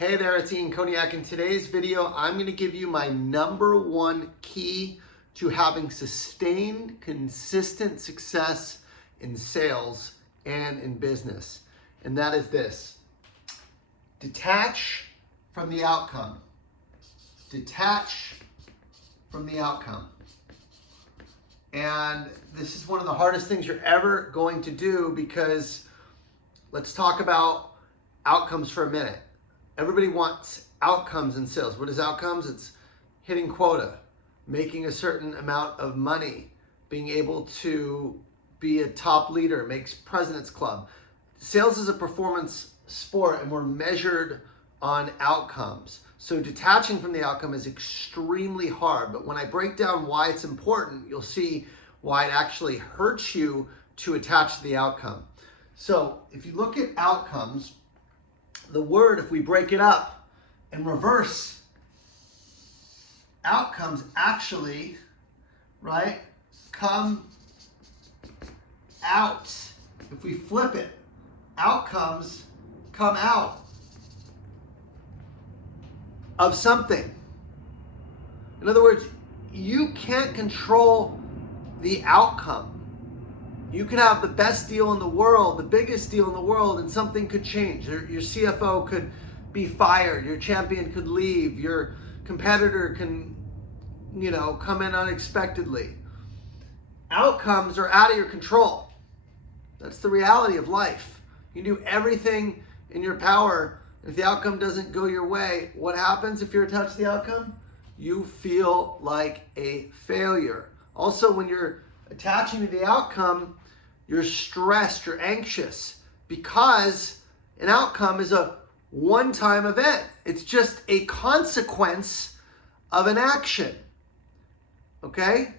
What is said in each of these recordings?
Hey there, it's Ian Koniak. In today's video, I'm going to give you my #1 key to having sustained, consistent success in sales and in business. And that is this: detach from the outcome. Detach from the outcome. And this is one of the hardest things you're ever going to do, because let's talk about outcomes for a minute. Everybody wants outcomes in sales. What is outcomes? It's hitting quota, making a certain amount of money, being able to be a top leader, makes President's Club. Sales is a performance sport, and we're measured on outcomes. So detaching from the outcome is extremely hard. But when I break down why it's important, you'll see why it actually hurts you to attach to the outcome. So if you look at outcomes, the word, if we break it up and reverse, outcomes actually, right, come out. If we flip it, outcomes come out of something. In other words, you can't control the outcome. You could have the best deal in the world, the biggest deal in the world, and something could change. Your CFO could be fired. Your champion could leave. Your competitor can, come in unexpectedly. Outcomes are out of your control. That's the reality of life. You can do everything in your power. If the outcome doesn't go your way, what happens if you're attached to the outcome? You feel like a failure. Also, when you're attaching to the outcome, you're stressed, you're anxious, because an outcome is a one-time event. It's just a consequence of an action, okay?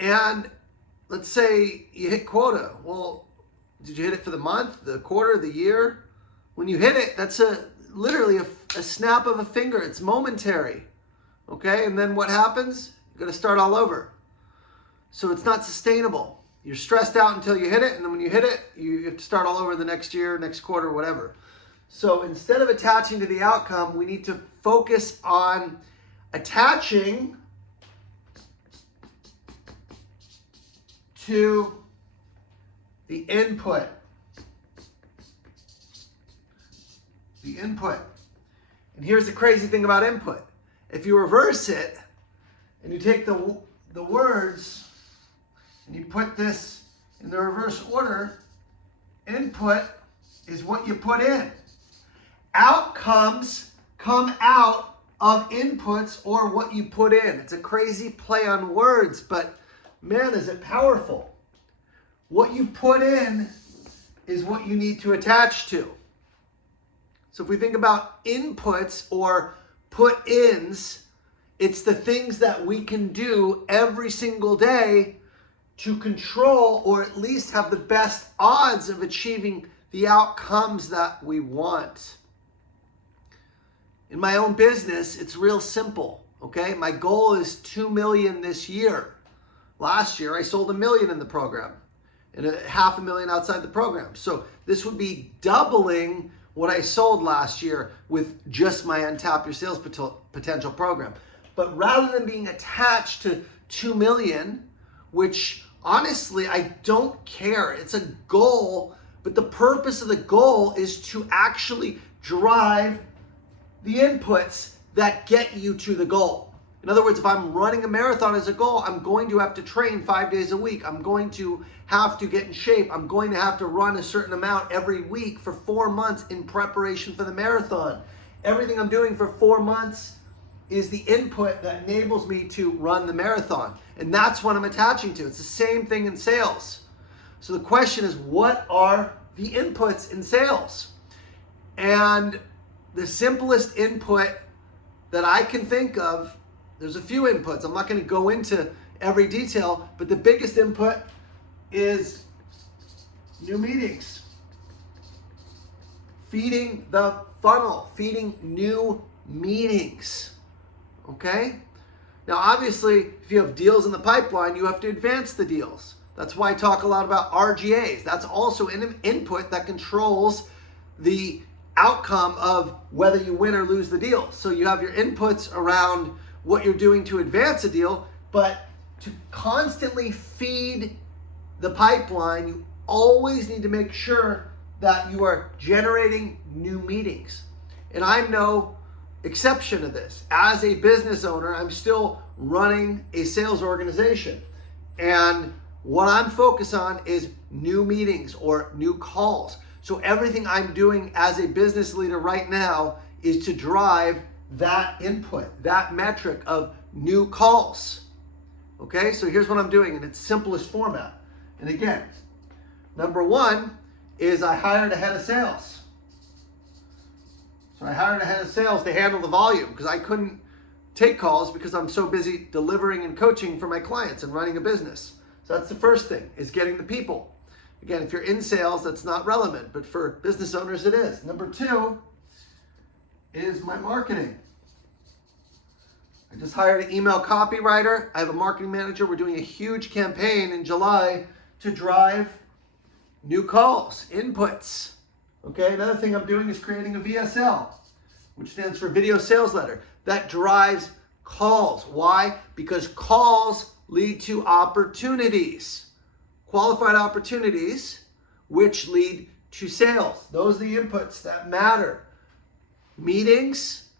And let's say you hit quota. Well, did you hit it for the month, the quarter, the year? When you hit it, that's literally a snap of a finger. It's momentary, okay? And then what happens? You're gonna start all over. So it's not sustainable. You're stressed out until you hit it, and then when you hit it, you have to start all over the next year, next quarter, whatever. So instead of attaching to the outcome, we need to focus on attaching to the input. The input. And here's the crazy thing about input. If you reverse it and you take the words and you put this in the reverse order, input is what you put in. Outcomes come out of inputs, or what you put in. It's a crazy play on words, but man, is it powerful. What you put in is what you need to attach to. So if we think about inputs or put-ins, it's the things that we can do every single day to control, or at least have the best odds of achieving the outcomes that we want. In my own business, it's real simple, okay? My goal is 2 million this year. Last year, I sold 1 million in the program and 500,000 outside the program. So this would be doubling what I sold last year with just my Untap Your Sales Potential program. But rather than being attached to 2 million, which honestly, I don't care. It's a goal, but the purpose of the goal is to actually drive the inputs that get you to the goal. In other words, if I'm running a marathon as a goal, I'm going to have to train 5 days a week. I'm going to have to get in shape. I'm going to have to run a certain amount every week for 4 months in preparation for the marathon. Everything I'm doing for 4 months is the input that enables me to run the marathon. And that's what I'm attaching to. It's the same thing in sales. So the question is, what are the inputs in sales? And the simplest input that I can think of, there's a few inputs. I'm not going to go into every detail, but the biggest input is new meetings. Feeding the funnel, feeding new meetings. Okay? Now, obviously, if you have deals in the pipeline, you have to advance the deals. That's why I talk a lot about RGAs. That's also an input that controls the outcome of whether you win or lose the deal. So you have your inputs around what you're doing to advance a deal, but to constantly feed the pipeline, you always need to make sure that you are generating new meetings. And I'm no exception to this. As a business owner, I'm still running a sales organization. And what I'm focused on is new meetings or new calls. So everything I'm doing as a business leader right now is to drive that input, that metric of new calls. Okay, so here's what I'm doing in its simplest format. And again, number one is I hired a head of sales. So I hired a head of sales to handle the volume because I couldn't take calls because I'm so busy delivering and coaching for my clients and running a business. So that's the first thing, is getting the people. Again, if you're in sales, that's not relevant, but for business owners, it is. Number two is my marketing. I just hired an email copywriter. I have a marketing manager. We're doing a huge campaign in July to drive new calls, inputs. Okay, another thing I'm doing is creating a VSL, which stands for Video Sales Letter. That drives calls. Why? Because calls lead to opportunities, qualified opportunities, which lead to sales. Those are the inputs that matter. Meetings,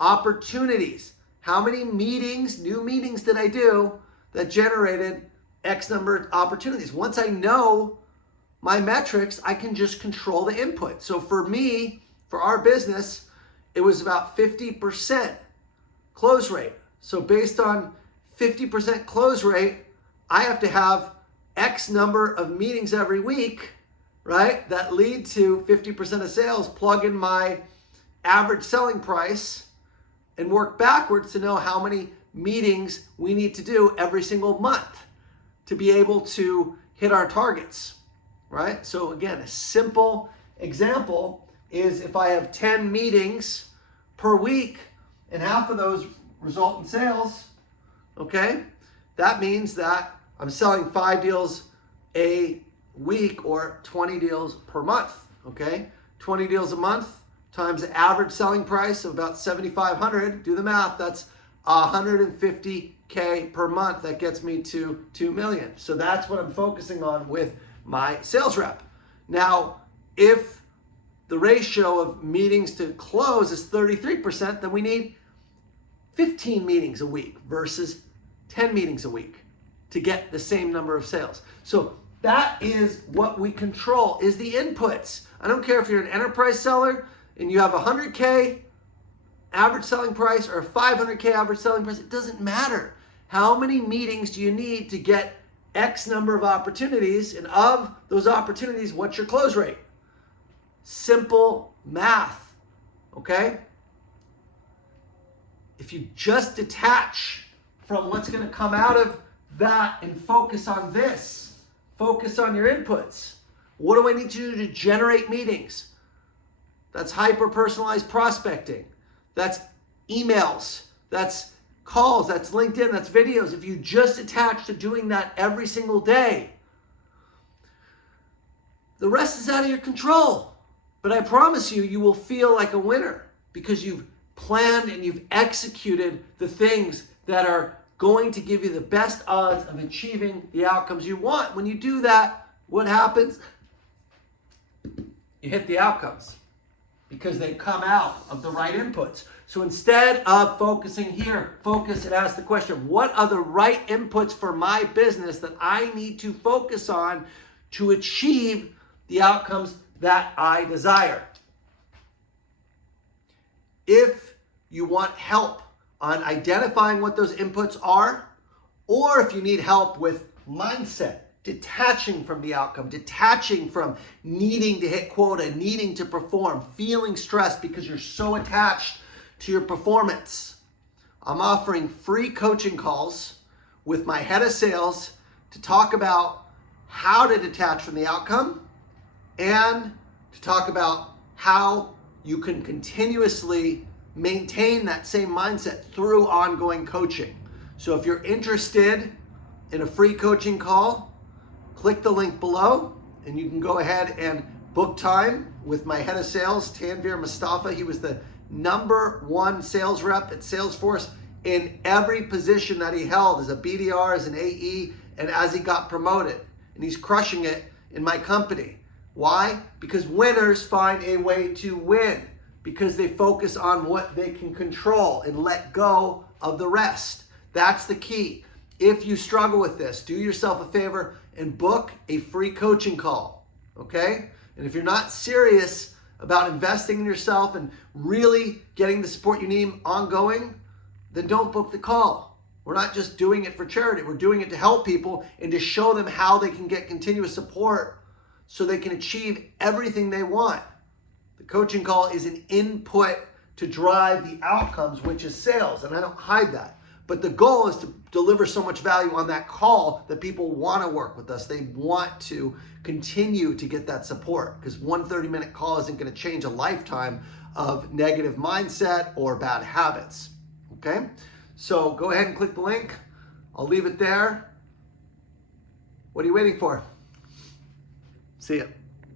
opportunities. How many meetings, new meetings did I do that generated X number of opportunities? Once I know my metrics, I can just control the input. So for me, for our business, it was about 50% close rate. So based on 50% close rate, I have to have X number of meetings every week, right? That lead to 50% of sales, plug in my average selling price and work backwards to know how many meetings we need to do every single month to be able to hit our targets, right? So again, a simple example is if I have 10 meetings per week and half of those result in sales, okay, that means that I'm selling 5 deals a week or 20 deals per month, okay? 20 deals a month times the average selling price of about $7,500, do the math, that's $150K per month. That gets me to 2 million. So that's what I'm focusing on with my sales rep. Now, if the ratio of meetings to close is 33%, then we need 15 meetings a week versus 10 meetings a week to get the same number of sales. So that is what we control, is the inputs. I don't care if you're an enterprise seller and you have a 100K average selling price or a 500K average selling price, it doesn't matter. How many meetings do you need to get X number of opportunities, and of those opportunities, what's your close rate? Simple math, okay? If you just detach from what's going to come out of that and focus on this, focus on your inputs. What do I need to do to generate meetings? That's hyper-personalized prospecting. That's emails. That's calls. That's LinkedIn. That's videos. If you just attach to doing that every single day, the rest is out of your control. But I promise you, you will feel like a winner because you've planned and you've executed the things that are going to give you the best odds of achieving the outcomes you want. When you do that, what happens? You hit the outcomes because they come out of the right inputs. So instead of focusing here, focus and ask the question, what are the right inputs for my business that I need to focus on to achieve the outcomes that I desire? If you want help on identifying what those inputs are, or if you need help with mindset, detaching from the outcome, detaching from needing to hit quota, needing to perform, feeling stressed because you're so attached to your performance, I'm offering free coaching calls with my head of sales to talk about how to detach from the outcome and to talk about how you can continuously maintain that same mindset through ongoing coaching. So if you're interested in a free coaching call, click the link below and you can go ahead and book time with my head of sales, Tanvir Mustafa. He was the #1 sales rep at Salesforce in every position that he held as a BDR, as an AE, and as he got promoted. And he's crushing it in my company. Why? Because winners find a way to win, because they focus on what they can control and let go of the rest. That's the key. If you struggle with this, do yourself a favor and book a free coaching call, okay? And if you're not serious about investing in yourself and really getting the support you need ongoing, then don't book the call. We're not just doing it for charity. We're doing it to help people and to show them how they can get continuous support so they can achieve everything they want. The coaching call is an input to drive the outcomes, which is sales, and I don't hide that. But the goal is to deliver so much value on that call that people want to work with us. They want to continue to get that support, because one 30-minute call isn't going to change a lifetime of negative mindset or bad habits. Okay? So go ahead and click the link. I'll leave it there. What are you waiting for? See ya.